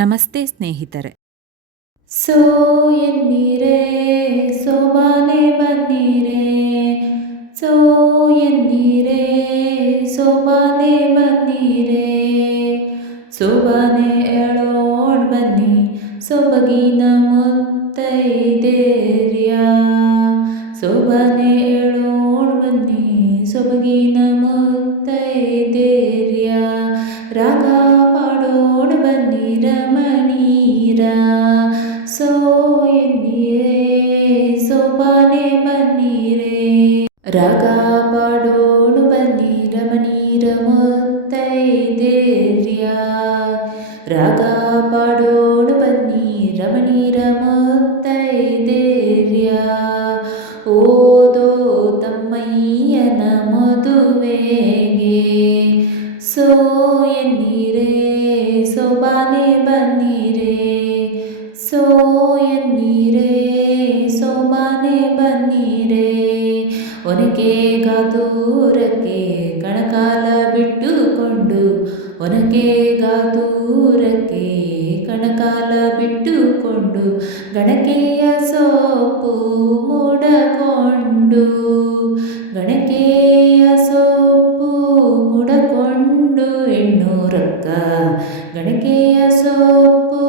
ನಮಸ್ತೆ ಸ್ನೇಹಿತರೆ. ಸೋ ಎನ್ನೀರೇ ಸೋಬಾನೆ ಬನ್ನೀರೇ, ಸೋ ಎನ್ನೀರೇ ಸೋಬಾನೆ ಬನ್ನೀರೇ, ಸೋಬಾನೆ ಎಳೋಡ್ ಬನ್ನಿ ಸೊಬಗಿನ ಮುತ್ತೈದೆಯರ, ಸೋಬಾನೆ ಎಳೋಡ್ ಬನ್ನಿ ಸೊಬಗಿನ ಮುತ್ತೈದೆಯರ, ರಾಗ ಪಾಡೋಡ್ ಬನ್ನಿ ರಮಣೀರ, ಸೋ ಎನ್ನೀರೇ ಸೋಬಾನೆ ಬನ್ನೀರೇ, ರಾಗ ಪಾಡೋಡ್ ಬನ್ನಿ ರಮಣೀರ ಮುತ್ತೈದೆಯರ, ರಾಗ ಪಾಡೋಡ್ ಬನ್ನಿ ರಮಣೀರ ಮುತ್ತೈದೆಯರ, ಓದೋ ತಮ್ಮಯ್ಯನ ಮದುವೆಗೆ, ಸೋ ಎನ್ನೀರೇ ಸೋಬಾನೆ ಬನ್ನೀರೇ, ಸೋ ಎನ್ನೀರೇ ಸೋಬಾನೆ ಬನ್ನೀರೇ, ಒನಕೆ ಗಾತೂರಕ್ಕೆ ಕಣಕಾಲ ಬಿಟ್ಟುಕೊಂಡು, ಒನಕೆ ಗಾತೂರಕ್ಕೆ ಕಣಕಾಲ ಬಿಟ್ಟುಕೊಂಡು, ಗಣಕೆಯ ಸೊಪ್ಪು ಮುಡಕೊಂಡು, ಗಣಕೆಯ ಸೊಪ್ಪು ಮುಡಕೊಂಡು, ಹೆಣ್ಣೂರಕ್ಕ ಗಣಕೆಯ ಸೊಪ್ಪು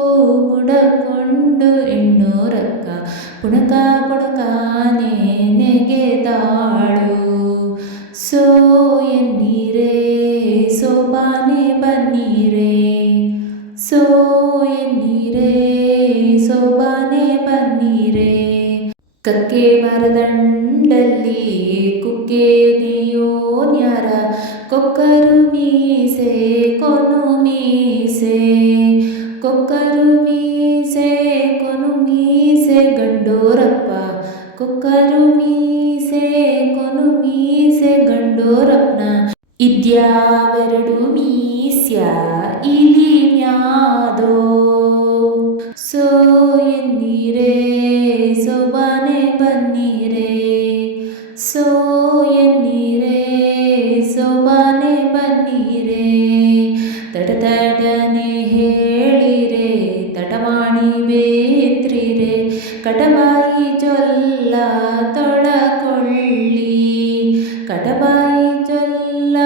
ಮುಡಕೊಂಡು, ಹೆಣ್ಣೂರಕ್ಕ ಪುಣಕ ಪುಣಕಾನೆ ನೆಗೆದಾಳು, ಸೋ ಎನ್ನೀರೇ ಸೋಬಾನೆ ಬನ್ನೀರೇ, ಸೋ ಎನ್ನೀರೇ ಸೋಬಾನೆ ಬನ್ನೀರೇ, ಕಕ್ಕೆ ಮರದಂಡಲ್ಲಿ ಕುಕ್ಕೆ ನೇಯೋನ್ಯಾರ, ಕೊಕ್ಕರು ಮೀಸೆ ಕೊನು ಮೀಸೆ, ಕೊಕ್ಕರು ಮೀಸೆ ಕೊನು ಮೀಸೆ ಗಂಡೋರಪ್ಪ, ಕೊಕ್ಕರು ಮೀಸೆ ಕೊನು ಮೀಸೆ ಗಂಡೋರಪ್ಪನ, ಇದ್ಯಾವೆರಡು ಮೀಸ್ಯ ಇಲಿ ಮ್ಯಾದೋ, ಸೋ ಎನ್ನೀರೇ ಸೋಬಾನೆ ಬನ್ನೀರೇ, ಸೋ ಎನ್ನೀರೇ ಸೋಬಾನೆ ಬನ್ನೀರೇ, ತಟತಟನೆ ಹೇಳಿರೆ ತಟಮಾಣಿ ಬೇತ್ರಿರೆ, ಕಟಬಾಯಿ ಜೊಲ್ಲ ತೊಳಕೊಳ್ಳಿ, ಕಟಬಾಯಿ ಜೊಲ್ಲ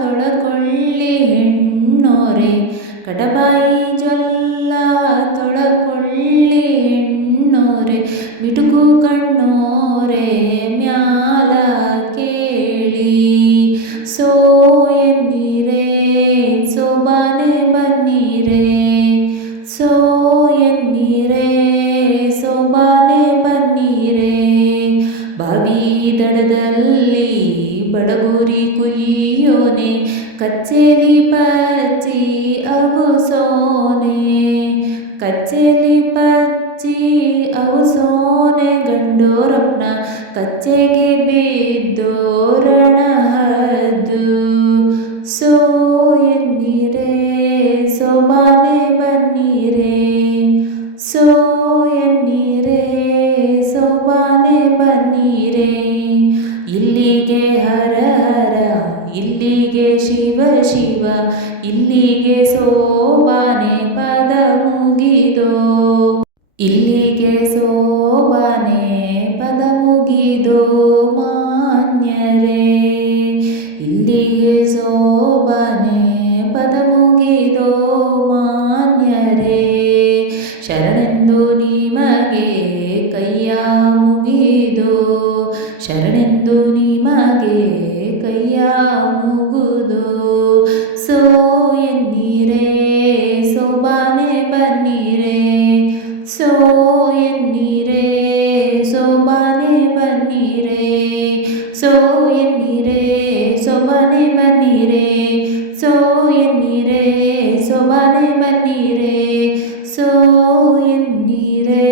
ತೊಳಕೊಳ್ಳಿ ಹೆಣ್ಣೋರೆ, ಕಟಬಾಯಿ ಜೊಲ್ಲ ತೊಳಕೊಳ್ಳಿ ಹೆಣ್ಣೋರೆ, ಮಿಟುಕು ಕಣ್ಣೋರೆ ಮ್ಯಾಲ ಕೇಳಿ, ಸೋ ಎನ್ನೀರೇ ಸೋಬಾನೆ ಬನ್ನೀರೇ, ಸೋ ಎನ್ನೀರೇ ಸೋಬಾನೆ ಬನ್ನೀರೇ, ಬಾವಿ ದಡದಲ್ಲಿ ಬಡಗುರಿ ಕುಯ್ಯೋನೆ, ಕಚ್ಚೇಲಿ ಪಚ್ಚಿ ಅವು ಸೋನೆ, ಕಚ್ಚೇಲಿ ಪಚ್ಚಿ ಅವು ಸೋನೆ ಗಂಡೋರಪ್ಪನ, ಕಚ್ಚೆಗೆ ಬಿದ್ದೋರಣ ಹದ್ದು, ಸೋ ಎನ್ನೀರೇ ಸೋಬಾನೆ ಬನ್ನೀರೇ, ಸೋ ಎನ್ನೀರೇ ಸೋಬಾನೆ ಬನ್ನೀರೇ, ಇಲ್ಲಿಗೆ ಹರ ಹರ ಇಲ್ಲಿಗೆ ಶಿವ ಶಿವ, ಇಲ್ಲಿಗೆ ಸೋಬಾನೆ ಪದ ಮುಗಿದೋ, ಇಲ್ಲಿಗೆ ಸೋಬಾನೆ ಪದ ಮುಗಿದೋ ಮಾನ್ಯರೇ, ಇಲ್ಲಿಗೆ ಸೋಬಾನೆ ಪದ ಮುಗಿದೋ ಮಾನ್ಯರೇ, ಶರಣೆಂದು ನಿಮಗೆ ಕೈಯ ಮುಗಿದೋ, ಶರಣೆಂದು ನಿಮಗೆ ಕೈಯ ಮುಗುದೋ, ಸೋ ಎನ್ನೀರೇ ಸೋಬಾನೆ ಬನ್ನೀರೇ, ಸೋ ಎನ್ನೀರೇ ಸೋಬಾನೆ ಬನ್ನೀರೇ, ಸೋ ಎನ್ನೀರೇ ಸೋಬಾನೆ ಬನ್ನೀರೇ, ಸೋ ಎನ್ನೀರೇ ಸೋಬಾನೆ ಬನ್ನೀರೇ, ಸೋ ಎನ್ನೀರೇ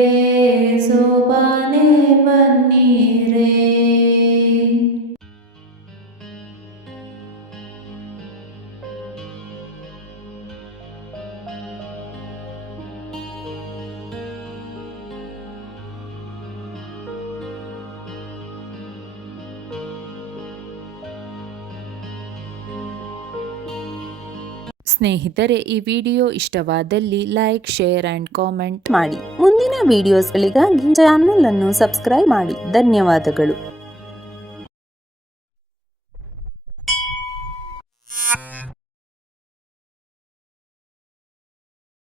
ಸೋಬಾನೆ ಬನ್ನೀರೇ. ಸ್ನೇಹಿತರೆ, ಈ ವಿಡಿಯೋ ಇಷ್ಟವಾದಲ್ಲಿ ಲೈಕ್, ಶೇರ್ ಆ್ಯಂಡ್ ಕಾಮೆಂಟ್ ಮಾಡಿ. ಮುಂದಿನ ವಿಡಿಯೋಸ್ಗಳಿಗಾಗಿ ಚಾನಲ್ ಅನ್ನು ಸಬ್ಸ್ಕ್ರೈಬ್ ಮಾಡಿ. ಧನ್ಯವಾದಗಳು.